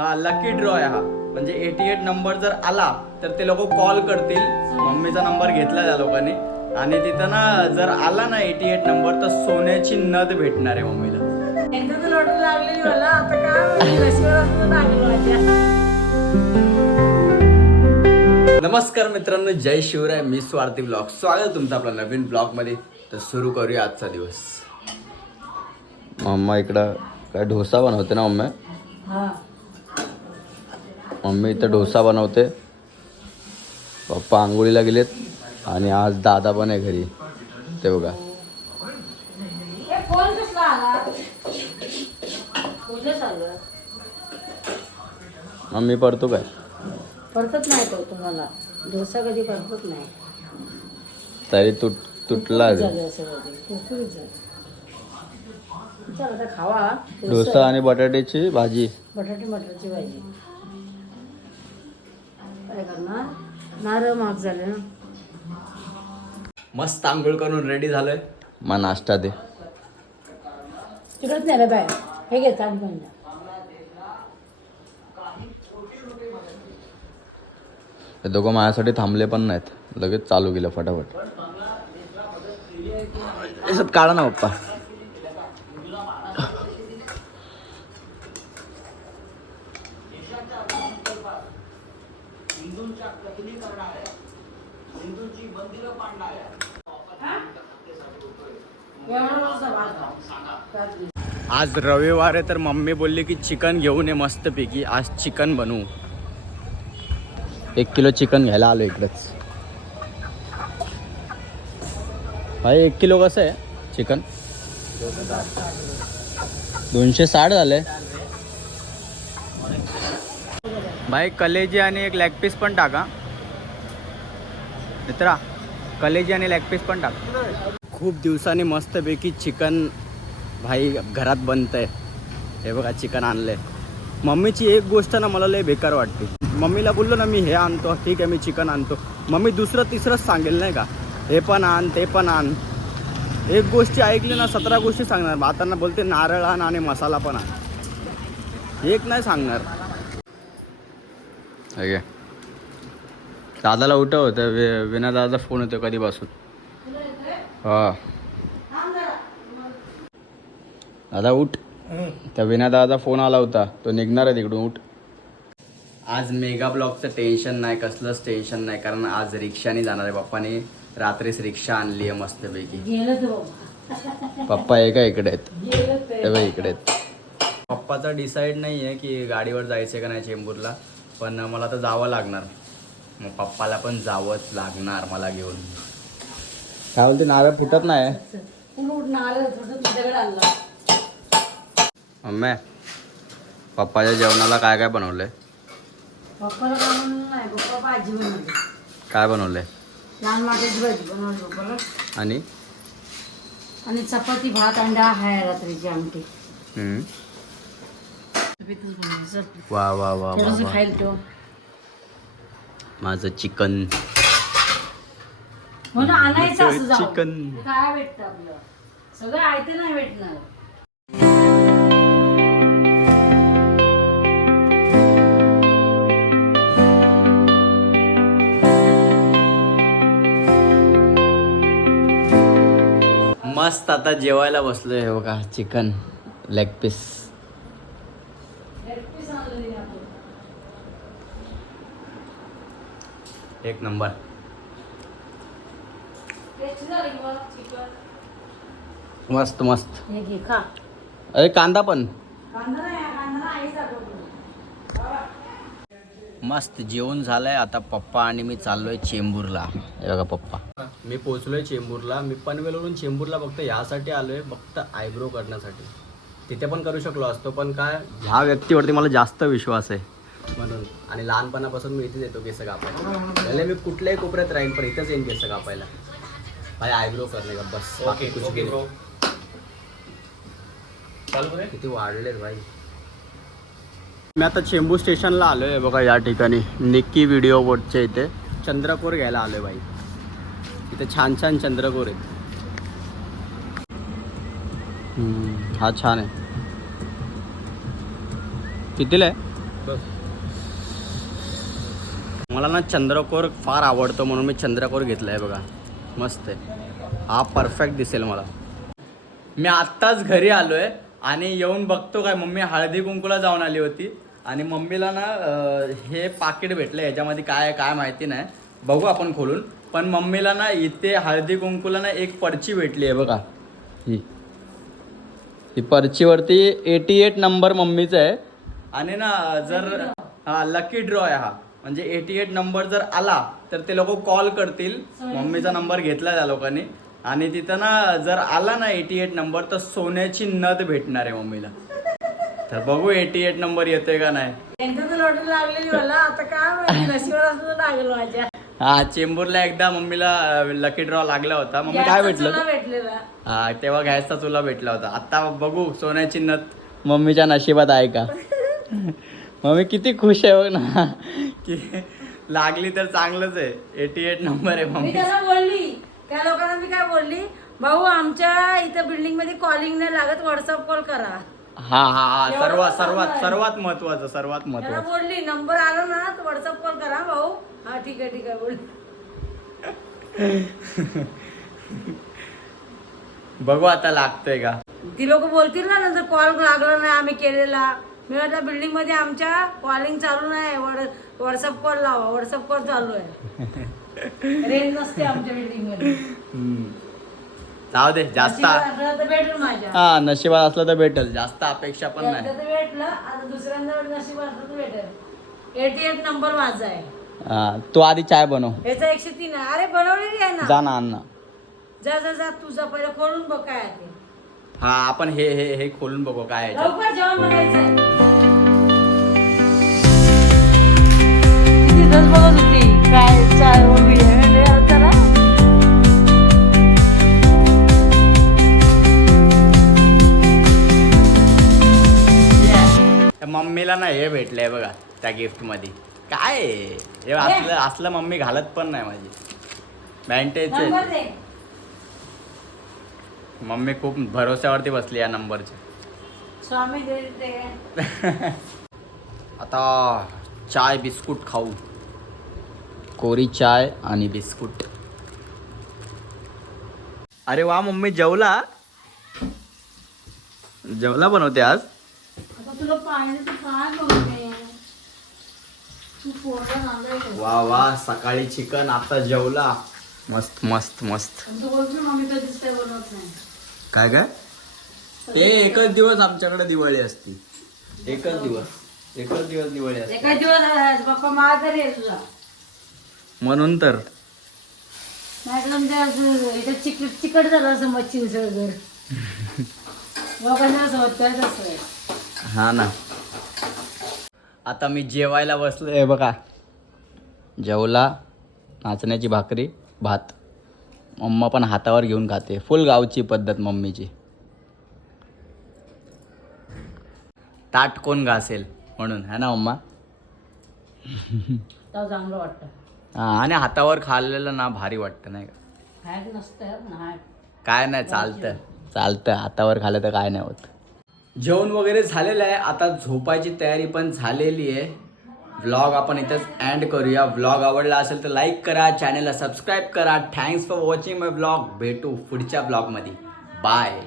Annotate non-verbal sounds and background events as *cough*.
हा lucky draw आहे हा. म्हणजे एटी एट नंबर जर आला तर ते लोक कॉल करतील. मम्मीचा नंबर घेतला त्या लोकांनी. आणि तिथं ना जर आला ना एटी एट नंबर तर सोन्याची नद भेटणार आहे मम्मीला. नमस्कार मित्रांनो जय शिवराय मी स्वार्थी ब्लॉग. स्वागत तुमचं आपल्या नवीन ब्लॉगमध्ये. तर सुरू करूया आजचा दिवस. मम्मा इकडं काय डोसा बनवते ना मम्मी हा. मम्मी इथं डोसा बनवते. पप्पा आंघोळीला गेलेत आणि आज दादा पण आहे घरी. ते बघा. मम्मी पडतो काय? परतच नाही तो तुम्हाला. डोसा कधी परतत नाही. तरी तुट तुटला खावा. डोसा आणि बटाट्याची भाजी. बटाटे मटरची भाजी. काय करणार? नारळ महाग झाले ना. मस्त आंघोळ करून रेडी झालोय. मग नाश्ता दे. तिकडच नाही बाय हे घे ते दोघं माझ्यासाठी थांबले पण नाहीत. लगेच चालू केलं फटाफट. काढा ना पप्पा. आज रविवार आहे तर मम्मी बोलली की चिकन घेऊन ये मस्तपैकी. आज चिकन बनवू. एक किलो चिकन घ्यायला आलो इकडेच. भाई एक किलो कसं आहे चिकन? दोनशे साठ झाले. भाई कलेजी आणि एक लेग पीस पण टाका. मित्रा कलेजी आणि लेग पीस पण टाका. खूप दिवसांनी मस्तपैकी चिकन भाई घरात बनतंय. हे बघा चिकन आणलंय. मम्मीची एक गोष्ट ना मला लय बेकार वाटते. मम्मीला बोललो ना मी हे आणतो ठीक आहे मी चिकन आणतो. मम्मी दुसरं तिसरंच सांगेल नाही का? हे पण आण ते पण आण. एक गोष्टी ऐकली ना सतरा गोष्टी सांगणार. भातांना बोलते नारळ आण आणि मसाला पण आण. एक नाही सांगणार. दादाला उठव होतं विना दादाचा फोन होतो कधीपासून. हा. दादा उठ. त्या विना दादाचा फोन आला होता. तो निघणार आहे तिकडून उठ. आज मेगा ब्लॉकचं टेन्शन नाही कसलंच टेन्शन नाही कारण आज रिक्षाने जाणार आहे पप्पाने. रात्रीच रिक्षा आणली आहे मस्तपैकी. गेलं तर बाबा. पप्पा आहे का इकडे आहेत? गेलं ते हे बघ इकडे आहेत. पप्पाचा डिसाईड नाही आहे की गाडीवर जायचं आहे का नाही चेंबूरला पण मला तर जावं लागणार. मग पप्पाला पण जावंच लागणार मला घेऊन. काय बोलते नारळ फुटत नाही? मम्मी पप्पाच्या जेवणाला काय काय बनवलंय? बनवली काय बनवलंय? लहान माठाची भाजी बनवली पप्पाला. आणि? आणि चपाती भात अंडा आहे रात्रीची आमटी. वा वा वा वा वा. तो. माझं चिकन. हो. ना आणायचं असं जाऊन. चिकन. ते काय भेटतं आपलं. सगळं आयते नाही भेटणार. मस्त आता जेवायला बसलोय हे बघा चिकन लेग पीस एक नंबर. मस्त मस्त. हे घे खा. अरे कांदा पण. कांदा नाही कांदा नाही आईच दाखवतो. मस्त जेवण झालंय. आता पप्पा आणि मी चाललोय चेंबूरला. हे बघा पप्पा. मी पोहोचलोय चेंबूरला. मी पनवेलवरून चेंबूरला फक्त यासाठी आलोय फक्त आयब्रो करण्यासाठी. तिथे पण करू शकलो असतो पण काय? ह्या व्यक्तीवरती मला जास्त विश्वास आहे. म्हणून. आणि लहानपणापासून मी इथेच येतो केस कापायला. भले मी कुठल्याही कोपऱ्यात राहीन पण इथंच येईन केस कापायला. भाई आयब्रो करणे का बस बाकी कुछ भी नहीं. किती वाढलेत भाई। मी आता चेंबूर स्टेशनला आलो आहे बघा या ठिकाणी निक्की व्हिडिओ बोटच्या इथे. चंद्रकोर घ्यायला आलो आहे बाई इथे छान छान चंद्रकोर आहेत. हम्म, हा छान आहे. कितीला आहे? मला ना चंद्रकोर फार आवडतो म्हणून मी चंद्रकोर घेतला आहे बघा. मस्त आहे. हा परफेक्ट दिसेल मला. मी आत्ताच घरी आलो आहे आणि येऊन बघतो काय. मम्मी हळदी कुंकूला जाऊन आली होती आणि मम्मीला ना हे पाकिट भेटलं याच्यामध्ये काय आहे काय माहिती नाही. बघू आपण खोलून. पण मम्मीला ना इथे हळदी कुंकूला ना एक पर्ची भेटली आहे बघा. ही. ही पर्चीवरती एटी एट नंबर मम्मीचा आहे. आणि ना जर हा लकी ड्रॉ आहे हा. म्हणजे एटी एट नंबर जर आला तर ते लोक कॉल करतील. मम्मीचा नंबर घेतला त्या लोकांनी. आणि तिथं ना जर आला ना एटी एट नंबर तर सोन्याची नद भेटणार आहे मम्मीला. तर बघू एटी एट नंबर येतोय का नाही. हा चेंबूरला एकदा मम्मीला लकी ड्रॉ लागला होता. मम्मी काय भेटलं? हा तेव्हा गॅसचा चुला भेटला होता. आता बघू सोन्याची नथ मम्मीच्या नशिबात आहे का? *laughs* मम्मी किती खुश आहे बघ ना. की लागली तर चांगलंच आहे. एटी एट नंबर आहे मी मम्मी. त्यांना बोलली त्या लोकांना मी काय बोलली भाऊ आमच्या इथं बिल्डिंगमध्ये कॉलिंग नाही लागत व्हॉट्सअप कॉल करा. हा हा हा. एवढं सर्वात चांगलं सर्वात आहे. सर्वात महत्वाचं सर्वात त्याला महत्वाचं. बोलली नंबर आला ना तर व्हॉट्सअप कॉल करा भाऊ. हा ठीक आहे ठीक आहे बोल बघू आता लागतंय का. ती लोक बोलतील ना नंतर कॉल लागला नाही आम्ही केलेला. मी म्हटलं बिल्डिंगमध्ये आमच्या कॉलिंग चालू नाही. व्हॉट्सअप कॉल लावा. व्हॉट्सअप कॉल चालू आहे. रेंज नसते आमच्या बिल्डिंगमध्ये. हम्म. जाऊ दे जास्त नशिबात भेटेल माझ्या. हा नशिबात असलं तर भेटल. जास्त अपेक्षा पण नाही. भेटलं आता दुसऱ्यांदा नशीब असलं तर भेटेल. एटी एट नंबर माझा आहे. तू आधी चाय बनव. याचा एकशे तीन आहे. अरे बनवलेली आहे ना. जा ना अण्णा जा जा जा. तुझा पहिला खोलून बघ काय ते. हा आपण हे हे हे खोलून बघू काय. लवकर जेवण बनायचंय त्या मम्मीला ना हे भेटलंय बघा त्या गिफ्टमध्ये. काय आहे? हे असलं असलं मम्मी घालत पण नाही माझी. बँटेच नंबर दे. मम्मी खूप भरोश्यावरती बसली या नंबरच्या स्वामी दे दे. *laughs* आता चाय बिस्कुट खाऊ. कोरी चाय आणि बिस्कुट. अरे वा मम्मी जेवला? जेवला बनवते आज? वा वा सकाळी चिकन आता जेवला. मस्त मस्त मस्त. तू बोलतो मम्मी कधीच काय काय काय? ते एकच दिवस आमच्याकडे दिवाळी असते. एकच दिवस. एकच दिवस दिवाळी असते. एका दिवस मला तरी आहे तुझा. म्हणून तर. चिकट झालं असं मच्छी उसळ घर लोकांना असं होतं असं. आहे हा ना. आता मी जेवायला बसलोय बघा. जेवला नाचण्याची भाकरी भात. मम्मा पण हातावर घेऊन खाते. फुल गावची पद्धत मम्मीची. ताट कोण घासेल म्हणून है ना मम्मा? चांगलं वाटतं. आणि हातावर खाल्लेलं ना भारी वाटतं नाही का? नसतं नाही काय नाही चालतं. चालतं. हातावर खाल्लं तर काय नाही होत. जेवण वगैरे झालेलं आहे. आता झोपायची तयारी पण झालेली आहे. व्लॉग आपण इथंच एंड करूया. व्लॉग आवडला असेल तर लाईक करा. चॅनलला सबस्क्राईब करा. Thanks for watching my vlog भेटू पुढच्या व्लॉगमध्ये बाय